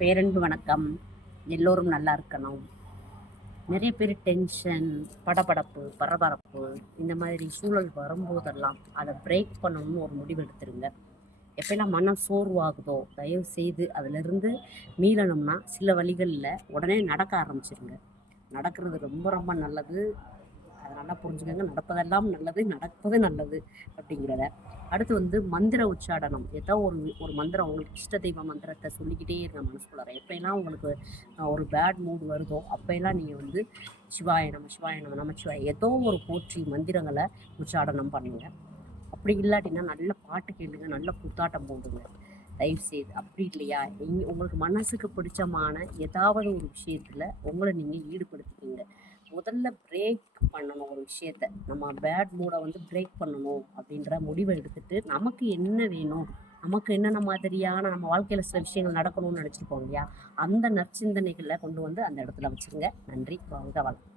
பேரன்பு வணக்கம். எல்லோரும் நல்லா இருக்கணும். நிறைய பேர் டென்ஷன் படபடப்பு பரபரப்பு இந்த மாதிரி சூழல் வரும்போதெல்லாம் அதை பிரேக் பண்ணணும்னு ஒரு முடிவு எடுத்துருங்க. எப்பெல்லாம் மனம் சோர்வாகுதோ தயவு செய்து அதிலிருந்து மீளணும்னா சில வழிகளில் உடனே நடக்க ஆரம்பிச்சிருங்க. நடக்கிறது ரொம்ப ரொம்ப நல்லது. அதை நல்லா புரிஞ்சுக்கோங்க நடப்பதெல்லாம் நல்லது நடப்பது நல்லது அப்படிங்கிறத. அடுத்து வந்து மந்திர உச்சாடனம். ஏதோ ஒரு ஒரு மந்திரம் உங்களுக்கு இஷ்ட தெய்வ மந்திரத்தை சொல்லிக்கிட்டே இருங்க மனசுக்குள்ளார எப்பெல்லாம் உங்களுக்கு ஒரு பேட் மூடு வருதோ அப்போயெல்லாம் நீங்கள் வந்து சிவாய நம்ம சிவாய நம்ம நம்ம சிவாய ஏதோ ஒரு போற்றி மந்திரங்களை உச்சாடனம் பண்ணுங்க. அப்படி இல்லாட்டினா நல்ல பாட்டு கேளுங்க நல்ல புத்தாட்டம் போடுங்க. தயவு செய்து அப்படி இல்லையா? இங்க உங்களுக்கு மனசுக்கு பிடிச்சமான ஏதாவது ஒரு விஷயத்தில் உங்களை நீங்கள் ஈடுபடுத்திக்கிங்க. முதல்ல பிரேக் பண்ணணும் ஒரு விஷயத்த. நம்ம பேட் மூடை வந்து பிரேக் பண்ணணும் அப்படின்ற முடிவை எடுத்துட்டு நமக்கு என்ன வேணும்? நமக்கு என்னென்ன மாதிரியான நம்ம வாழ்க்கையில் சில விஷயங்கள் நடக்கணும்னு நினச்சிருப்போம் இல்லையா? அந்த நற்சிந்தனைகளை கொண்டு வந்து அந்த இடத்துல வச்சுருங்க. நன்றி வாழ்க வளம்.